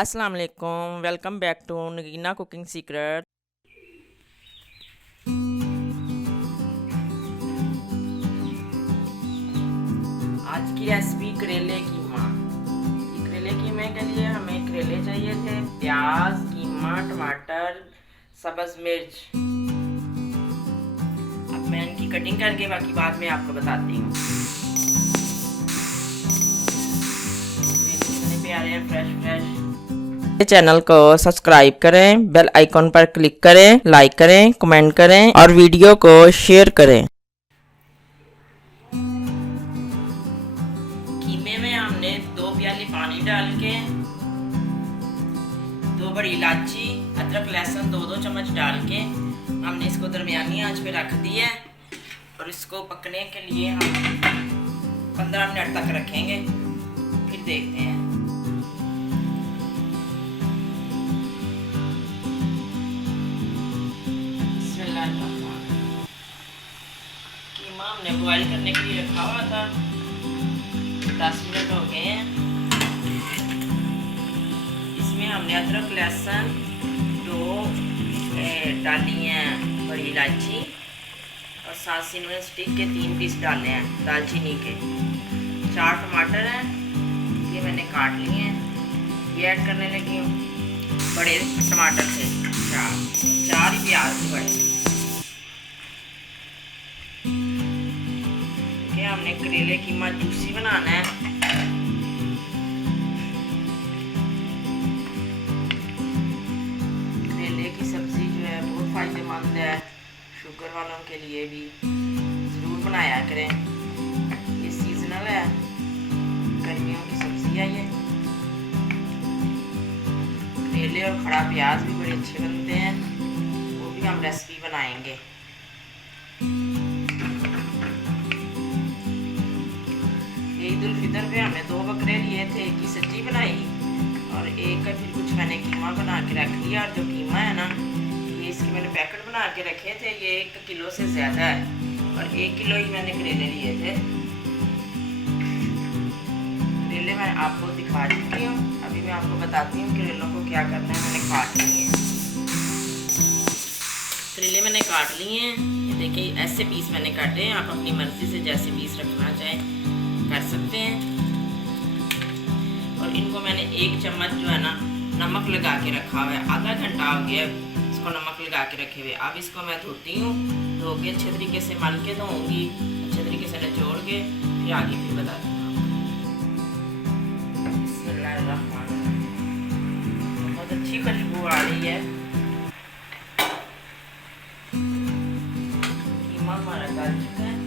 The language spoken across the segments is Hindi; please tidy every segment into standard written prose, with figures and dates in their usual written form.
अस्सलाम वालेकुम, welcome back to Nagina cooking secret. आज की रेसिपी करेले कीमा। करेले कीमे के लिए हमें करेले चाहिए थे, प्याज, कीमा, टमाटर, सब्ज मिर्च। अब मैं इनकी कटिंग करके बाकी बाद में आपको बताती हूँ। कितने प्यारे हैं, फ्रेश फ्रेश। चैनल को सब्सक्राइब करें, बेल आइकॉन पर क्लिक करें, लाइक करें, कमेंट करें और वीडियो को शेयर करें। कीमे में हमने 2 प्याली पानी डाल के 2 बड़ी इलायची, अदरक लहसुन 2-2 चम्मच डाल के हमने इसको दरमियानी आंच पे रख दिया है और इसको पकने के लिए हम 15 मिनट तक रखेंगे, फिर देखते हैं। कीमा हमने बॉईल करने के लिए रखा हुआ था, 10 मिनट हो गए हैं। इसमें हमने अदरक लहसुन 2 डाली हैं, बड़ी इलायची और साथ सिनेमन स्टिक के 3 पीस डाले हैं दालचीनी के। 4 टमाटर हैं, ये मैंने काट लिए हैं, ये ऐड करने लगी हूँ। बड़े टमाटर थे 4 ही प्याज थे बड़े। हमने करेले कीमा जूसी बनाना है। करेले की सब्जी जो है बहुत फायदेमंद है, शुगर वालों के लिए भी ज़रूर बनाया करें। ये सीजनल है, गर्मियों की सब्जी है ये। करेले और खड़ा प्याज भी बड़े अच्छे बनते हैं, वो भी हम रेसिपी बनाएंगे। ईद उल फितर पे हमने 2 बकरे लिए थे, एक की सब्जी बनाई और एक का फिर कुछ मैंने कीमा बना के रख लिया। और जो कीमा है ना, ये इसके मैंने पैकेट बना के रखे थे, ये 1 किलो से ज़्यादा है और 1 किलो ही मैंने करेले लिए थे। करेले मैं आपको दिखा चुकी हूँ, अभी मैं आपको बताती हूँ करेलों को क्या करना है। मैंने काट लिए हैं करेले, मैंने काट लिए हैं। ये देखिए ऐसे पीस मैंने काटे हैं, आप अपनी मर्ज़ी से जैसे पीस रखना चाहें कर सकते हैं। और इनको मैंने 1 चम्मच जो है ना नमक लगा के रखा हुआ है, आधा घंटा हो गया इसको नमक लगा के रखे हुए। अब इसको मैं धोती हूँ, धो के अच्छे तरीके से मल के धोऊंगी, अच्छे तरीके से निचोड़ के फिर आगे फिर बताती हूँ। बहुत अच्छी खुशबू आ रही है। कीमा हमारा गल चुका है।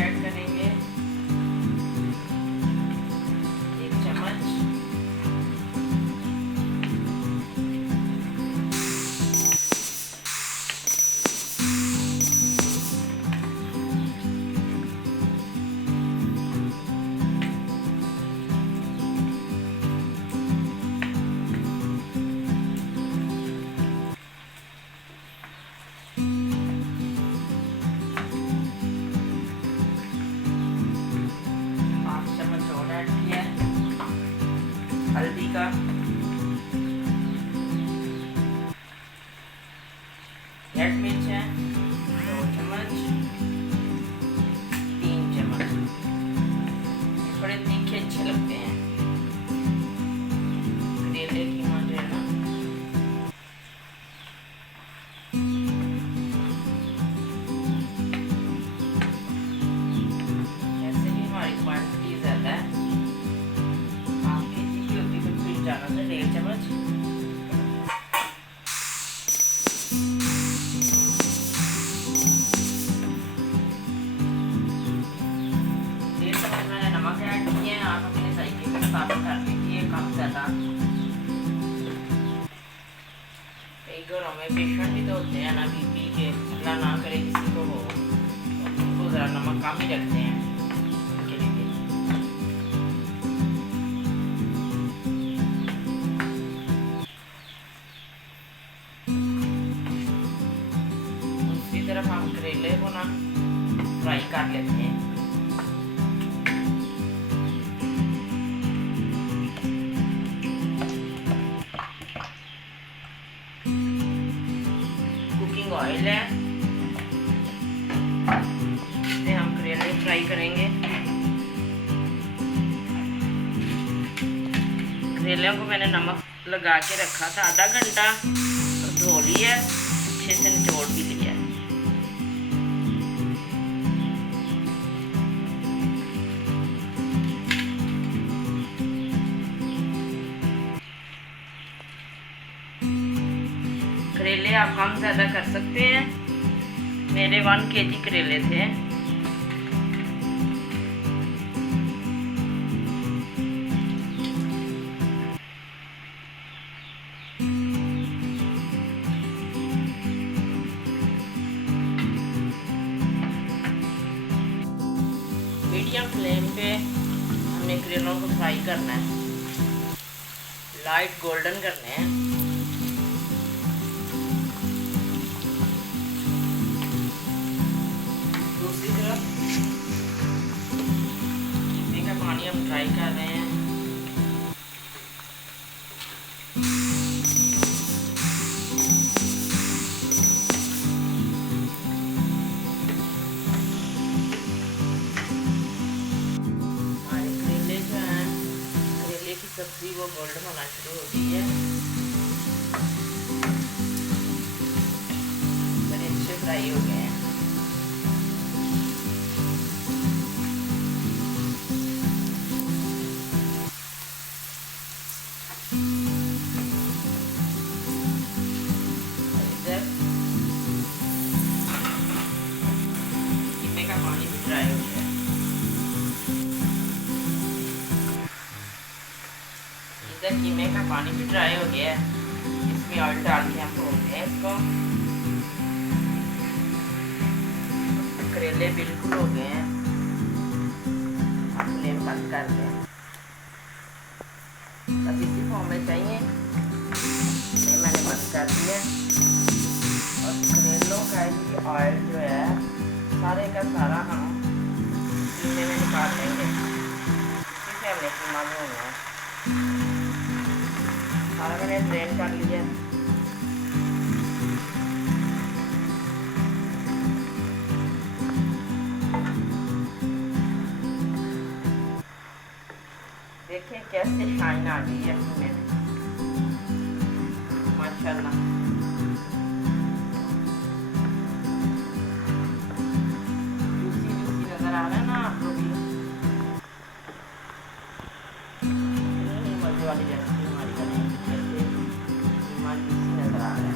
ऐड करेंगे 1 चम्मच, हल्दी का, रेड मिर्च है 2 चम्मच, 3 चम्मच। बड़े तीखे अच्छे लगते हैं करेले कीमा जो है ना। ऐसे भी हमारी क्वांटिटी ज़्यादा है, ज़्यादा से 1.5 चम्मच। मैंने नमक ऐड किए हैं, आप अपने जायके के मुताबिक कर लीजिए, कम ज़्यादा। कई घरों में पेशेंट भी तो होते हैं ना, बीपी के, अल्लाह ना करे किसी को हो, उनको ज़रा नमक कम ही रखते हैं उनके लिए। करेले को ना फ्राई कर लेते हैं। कुकिंग ऑयल है, इसमें हम करेले फ्राई करेंगे। करेलियों को मैंने नमक लगा के रखा था आधा घंटा और धो लिया, अच्छे से निचोड़ भी लिया। करेले आप कम ज़्यादा कर सकते हैं, मेरे 1 kg करेले थे। मीडियम फ्लेम पे हमने करेलों को फ्राई करना है, लाइट गोल्डन करने हैं। दूसरी तरफ कीमे का पानी हम फ्राई कर रहे हैं। सब्जी वो गोल्डन होना शुरू हो गई है, बड़े अच्छे फ्राई हो गए हैं। इधर कीमे का पानी भी फ्राई हो गया। कीमे का पानी भी ड्राई हो गया है, इसमें ऑयल डाल के हम भूनते हैं इसको। करेले बिल्कुल हो गए हैं, आप फ्लेम बंद कर दें। बस इसी फॉर्म में चाहिए, मैंने बंद कर दिया। और करेलों का ये ऑयल जो है सारे का सारा हम कीमे में निकाल लेंगे। इसे हमने कीमा भूनना है, सारा मैंने ड्रेन कर लिया। देखिए कैसे शाइन आ गई है इसमें, माशाल्लाह। जूसी जूसी नजर आ रहा है ना आपको भी, मजे वाली रेसिपी हमारी बनेगी। नजर आ रहा है,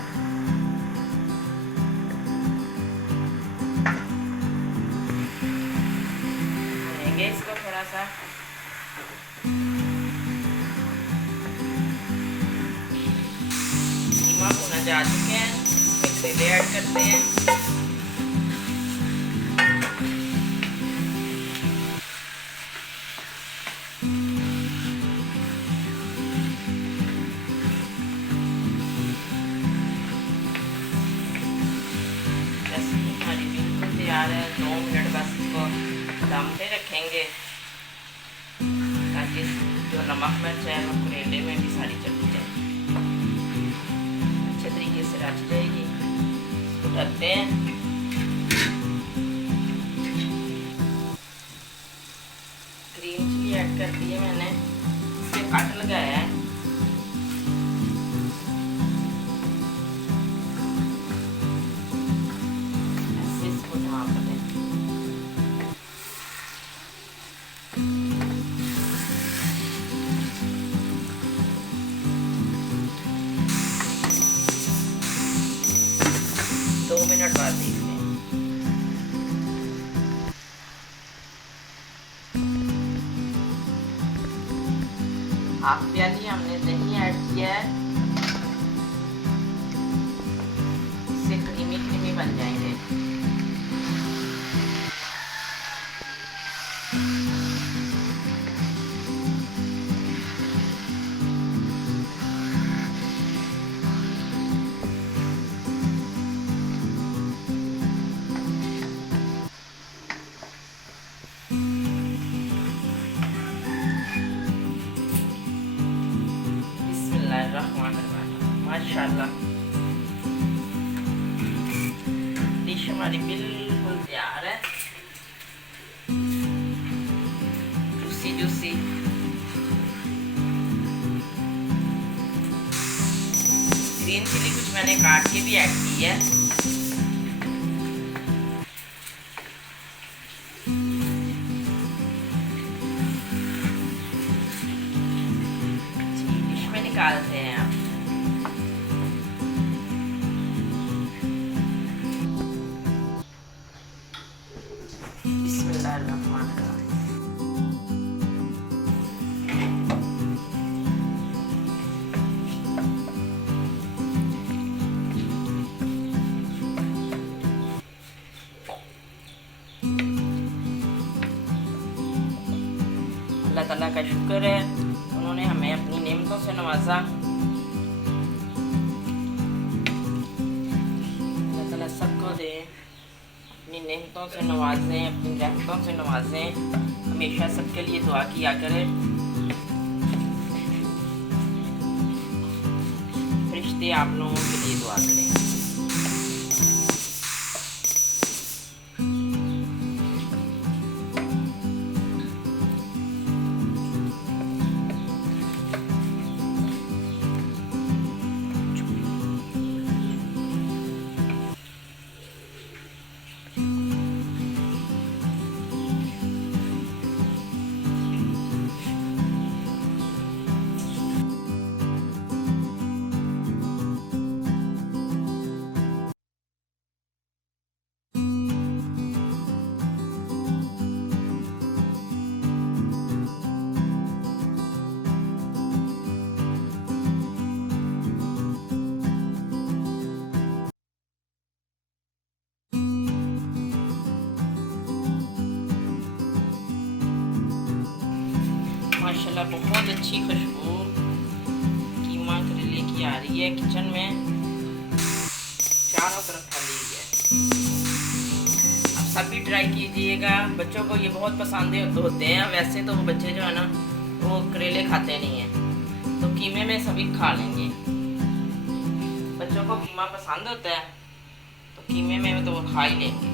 भूनेंगे इसको थोड़ा सा। कीमा भुना जा चुके हैं, इसमें करेले ऐड करते हैं। तैयार है, 2 मिनट बस इसको दम पे रखेंगे ताकि जो नमक मिर्च है वो करेले में भी सारी चली जाए, अच्छे तरीके से रच जाएगी। इसको ढकते हैं। ग्रीन चिली ऐड कर दी है मैंने, इसके कट लगाया है। मिनट बाद देखते हैं। हाफ प्याली हमने दही ऐड किया है, इससे क्रीमी क्रीमी बन जाएंगे। माशाल्लाह डिश हमारी बिल्कुल तैयार है, जूसी जूसी। ग्रीन चिली कुछ मैंने काट के भी ऐड की है। डिश में निकालते हैं आप। बिस्मिल्लाहिर्रहमानिर्रहीम। अल्लाह ताला का शुक्र है, उन्होंने हमें अपनी नेमतों से नवाजा। अल्लाह ताला सबको दे, अपनी नेमतों से नवाजें, अपनी रहमतों से नवाजें। हमेशा सबके लिए दुआ किया करें। फरिश्ते आप लोगों के लिए दुआ करें। माशाल्लाह बहुत अच्छी खुशबू कीमा करेले की आ रही है किचन में, चारों तरफ फैली हुई है। आप सब भी ट्राई कीजिएगा। बच्चों को ये बहुत पसंद होते हैं। वैसे तो वो बच्चे जो है ना वो करेले खाते नहीं हैं, तो कीमे में सभी खा लेंगे। बच्चों को कीमा पसंद होता है तो कीमे में तो वो खा ही लेंगे।